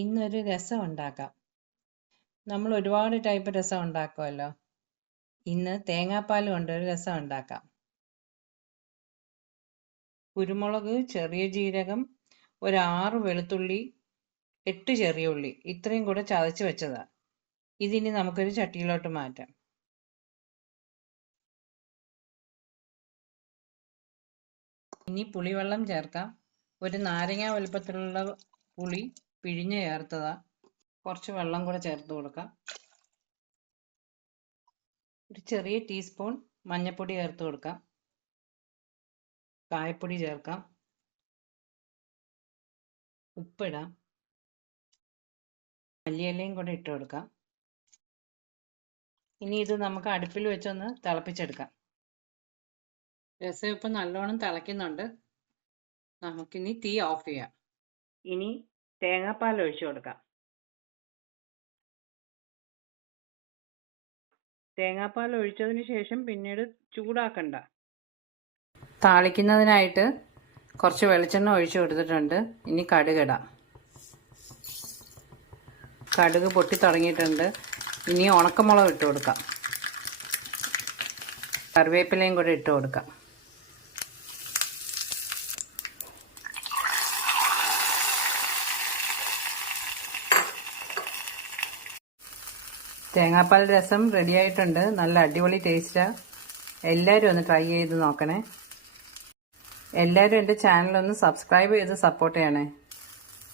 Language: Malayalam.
ഇന്നൊരു രസം ഉണ്ടാക്കാം. നമ്മൾ ഒരുപാട് ടൈപ്പ് രസം ഉണ്ടാക്കുമല്ലോ. ഇന്ന് തേങ്ങാപ്പാൽ കൊണ്ടൊരു രസം ഉണ്ടാക്കാം. കുരുമുളക്, ചെറിയ ജീരകം, ഒരു 6 വെളുത്തുള്ളി, 8 ചെറിയ ഉള്ളി ഇത്രയും കൂടെ ചതച്ച് വെച്ചതാ. ഇതിനി നമുക്കൊരു ചട്ടിയിലോട്ട് മാറ്റാം. ഇനി പുളിവെള്ളം ചേർക്കാം. ഒരു നാരങ്ങ വലുപ്പത്തിലുള്ള പുളി പിഴിഞ്ഞ് ചേർത്തതാ. കുറച്ച് വെള്ളം കൂടെ ചേർത്ത് കൊടുക്കാം. ഒരു ചെറിയ ടീസ്പൂൺ മഞ്ഞൾപ്പൊടി ചേർത്ത് കൊടുക്കാം. കായപ്പൊടി ചേർക്കാം. ഉപ്പിടാം. മല്ലിയിലയും കൂടെ ഇട്ട് കൊടുക്കാം. ഇനി ഇത് നമുക്ക് അടുപ്പിൽ വെച്ചൊന്ന് തിളപ്പിച്ചെടുക്കാം. രസം ഇപ്പം നല്ലോണം തിളയ്ക്കുന്നുണ്ട്. നമുക്കിനി തീ ഓഫ് ചെയ്യാം. ഇനി തേങ്ങാപ്പാൽ ഒഴിച്ചു കൊടുക്കാം. തേങ്ങാപ്പാൽ ഒഴിച്ചതിന് ശേഷം പിന്നീട് ചൂടാക്കണ്ട. താളിക്കുന്നതിനായിട്ട് കുറച്ച് വെളിച്ചെണ്ണ ഒഴിച്ചു കൊടുത്തിട്ടുണ്ട്. ഇനി കടുകിടാം. കടുക് പൊട്ടി തുടങ്ങിയിട്ടുണ്ട്. ഇനി ഉണക്കമുളക് ഇട്ട് കൊടുക്കാം. കറിവേപ്പിലയും കൂടെ ഇട്ട് കൊടുക്കാം. തേങ്ങാപ്പാൽ രസം റെഡി ആയിട്ടുണ്ട്. നല്ല അടിപൊളി ടേസ്റ്റാണ്. എല്ലാവരും ഒന്ന് ട്രൈ ചെയ്ത് നോക്കണേ. എല്ലാവരും എൻ്റെ ചാനലൊന്ന് സബ്സ്ക്രൈബ് ചെയ്ത് സപ്പോർട്ട് ചെയ്യണേ.